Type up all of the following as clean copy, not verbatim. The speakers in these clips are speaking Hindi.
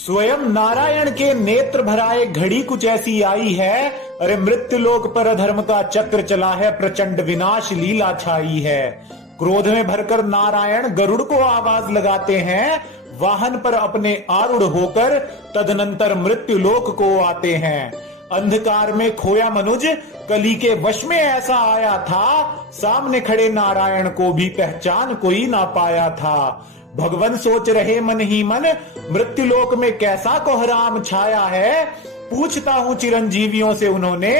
स्वयं नारायण के नेत्र भराए घड़ी कुछ ऐसी आई है। अरे मृत्यु लोक पर अधर्म का चक्र चला है, प्रचंड विनाश लीला छाई है। क्रोध में भरकर नारायण गरुड़ को आवाज लगाते हैं, वाहन पर अपने आरूढ़ होकर तदनंतर मृत्यु लोक को आते हैं। अंधकार में खोया मनुज कली के वश में ऐसा आया था, सामने खड़े नारायण को भी पहचान कोई ना पाया था। भगवान सोच रहे मन ही मन, मृत्यु लोक में कैसा कोहराम छाया है। पूछता हूँ चिरंजीवियों से, उन्होंने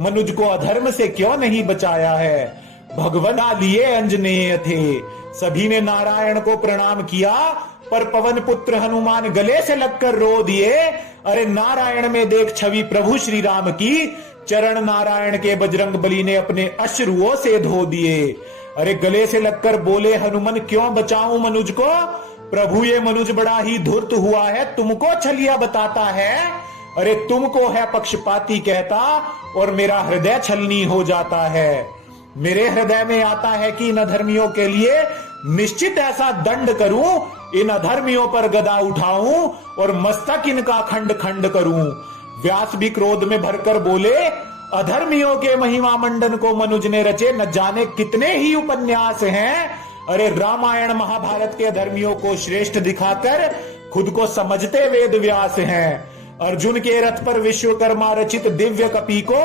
मनुज को अधर्म से क्यों नहीं बचाया है। भगवान लिए अंजनेय थे, सभी ने नारायण को प्रणाम किया, पर पवन पुत्र हनुमान गले से लगकर रो दिए। अरे नारायण में देख छवि प्रभु श्री राम की, चरण नारायण के बजरंग बली ने अपने अश्रुओं से धो दिए। अरे गले से लगकर बोले हनुमान, क्यों बचाऊं मनुज को। प्रभु ये मनुज बड़ा ही धूर्त हुआ है, तुमको छलिया बताता है। अरे तुमको है पक्षपाती कहता, और मेरा हृदय छलनी हो जाता है। मेरे हृदय में आता है कि इन अधर्मियों के लिए निश्चित ऐसा दंड करूं, इन अधर्मियों पर गदा उठाऊं और मस्तक इनका खंड खंड करूं। व्यास भी क्रोध में भरकर बोले, अधर्मियों के महिमा मंडन को मनुज ने रचे न जाने कितने ही उपन्यास हैं। अरे रामायण महाभारत के अधर्मियों को श्रेष्ठ दिखाकर खुद को समझते वेद व्यास हैं। अर्जुन के रथ पर विश्वकर्मा रचित दिव्य कपि को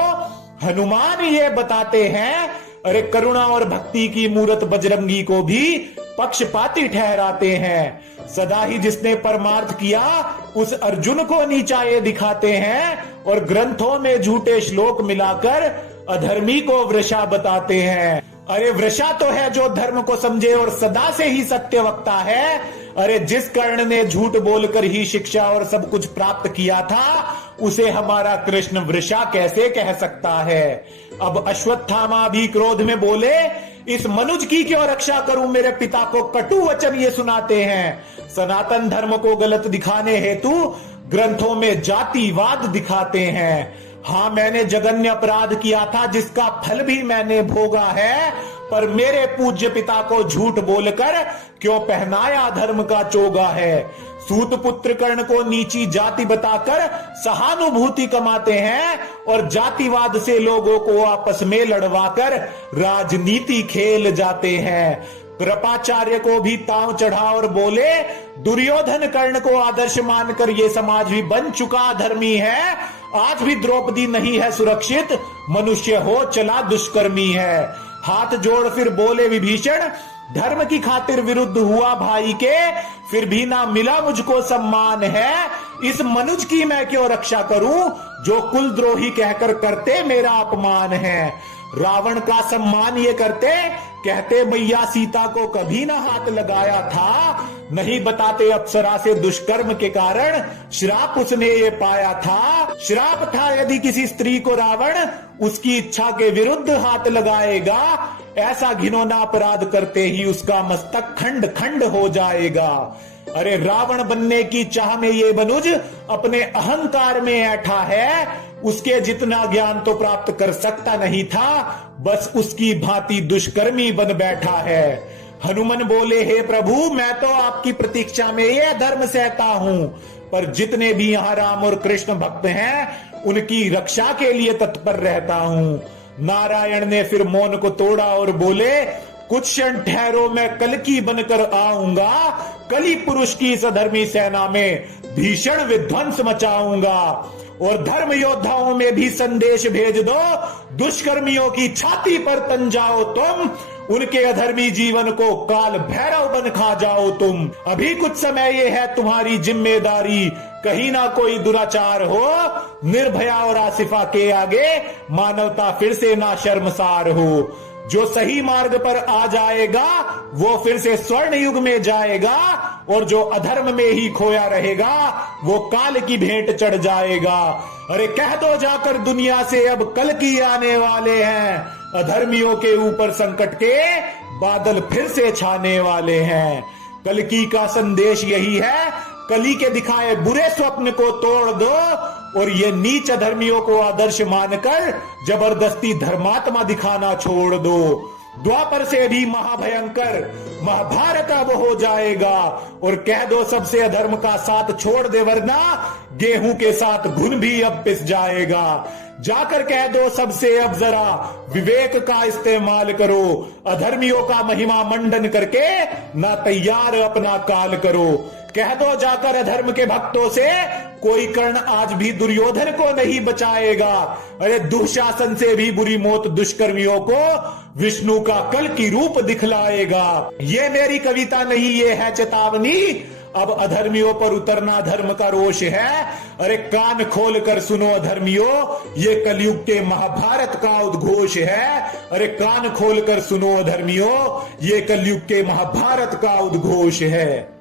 हनुमान ये बताते हैं। अरे करुणा और भक्ति की मूरत बजरंगी को भी पक्षपाती ठहराते हैं। सदा ही जिसने परमार्थ किया उस अर्जुन को नीचा ये दिखाते हैं, और ग्रंथों में झूठे श्लोक मिलाकर अधर्मी को वृषा बताते हैं। अरे वृषा तो है जो धर्म को समझे और सदा से ही सत्य वक्ता है। अरे जिस कर्ण ने झूठ बोलकर ही शिक्षा और सब कुछ प्राप्त किया था, उसे हमारा कृष्ण वृषा कैसे कह सकता है। अब अश्वत्थामा भी क्रोध में बोले, इस मनुज की क्यों रक्षा करूं, मेरे पिता को कटु वचन ये सुनाते हैं। सनातन धर्म को गलत दिखाने हेतु ग्रंथों में जातिवाद दिखाते हैं। हाँ मैंने जघन्य अपराध किया था, जिसका फल भी मैंने भोगा है, पर मेरे पूज्य पिता को झूठ बोलकर क्यों पहनाया धर्म का चोगा है। सूत पुत्र कर्ण को नीची जाति बताकर सहानुभूति कमाते हैं, और जातिवाद से लोगों को आपस में लड़वाकर राजनीति खेल जाते हैं। कृपाचार्य को भी ताव चढ़ा और बोले, दुर्योधन कर्ण को आदर्श मानकर ये समाज भी बन चुका धर्मी है। आज भी द्रौपदी नहीं है सुरक्षित, मनुष्य हो चला दुष्कर्मी है। हाथ जोड़ फिर बोले विभीषण, धर्म की खातिर विरुद्ध हुआ भाई के, फिर भी ना मिला मुझको सम्मान है। इस मनुज की मैं क्यों रक्षा करूं, जो कुलद्रोही कहकर करते मेरा अपमान है। रावण का सम्मान ये करते, कहते मैया सीता को कभी ना हाथ लगाया था। नहीं बताते अप्सरा से दुष्कर्म के कारण श्राप उसने ये पाया था। श्राप था यदि किसी स्त्री को रावण उसकी इच्छा के विरुद्ध हाथ लगाएगा, ऐसा घिनौना अपराध करते ही उसका मस्तक खंड खंड हो जाएगा। अरे रावण बनने की चाह में ये मनुज अपने अहंकार में ऐठा है, उसके जितना ज्ञान तो प्राप्त कर सकता नहीं था, बस उसकी भांति दुष्कर्मी बन बैठा है। हनुमान बोले, हे प्रभु मैं तो आपकी प्रतीक्षा में ये धर्म सहता हूं, पर जितने भी यहाँ राम और कृष्ण भक्त हैं उनकी रक्षा के लिए तत्पर रहता हूं। नारायण ने फिर मौन को तोड़ा और बोले, कुछ क्षण ठहरो, मैं कल्कि बनकर आऊंगा। कली पुरुष की इस अधर्मी सेना में भीषण विध्वंस मचाऊंगा, और धर्म योद्धाओं में भी संदेश भेज दो, दुष्कर्मियों की छाती पर तन जाओ तुम, उनके अधर्मी जीवन को काल भैरव बन खा जाओ तुम। अभी कुछ समय ये है तुम्हारी जिम्मेदारी, कहीं ना कोई दुराचार हो, निर्भया और आसिफा के आगे मानवता फिर से ना शर्मसार हो। जो सही मार्ग पर आ जाएगा वो फिर से स्वर्ण युग में जाएगा, और जो अधर्म में ही खोया रहेगा वो काल की भेंट चढ़ जाएगा। अरे कह दो जाकर दुनिया से, अब कल की आने वाले हैं, अधर्मियों के ऊपर संकट के बादल फिर से छाने वाले हैं। कल्कि का संदेश यही है, कली के दिखाए बुरे स्वप्न को तोड़ दो, और ये नीच अधर्मियों को आदर्श मानकर जबरदस्ती धर्मात्मा दिखाना छोड़ दो। द्वापर से भी महाभयंकर महाभारत अब हो जाएगा। और कह दो सबसे अधर्म का साथ छोड़ दे, वरना गेहूं के साथ घुन भी अब पिस जाएगा। जाकर कह दो सबसे अब जरा विवेक का इस्तेमाल करो, अधर्मियों का महिमा मंडन करके ना तैयार अपना काल करो। कह दो जाकर अधर्म के भक्तों से कोई कर्ण आज भी दुर्योधन को नहीं बचाएगा। अरे दुशासन से भी बुरी मौत दुष्कर्मियों को विष्णु का कल की रूप दिखलाएगा। ये मेरी कविता नहीं, ये है चेतावनी। अब अधर्मियों पर उतरना धर्म का रोष है। अरे कान खोल कर सुनो अधर्मियों, ये कलयुग के महाभारत का उद्घोष है। अरे कान खोल कर सुनो अधर्मियों, ये कलयुग के महाभारत का उद्घोष है।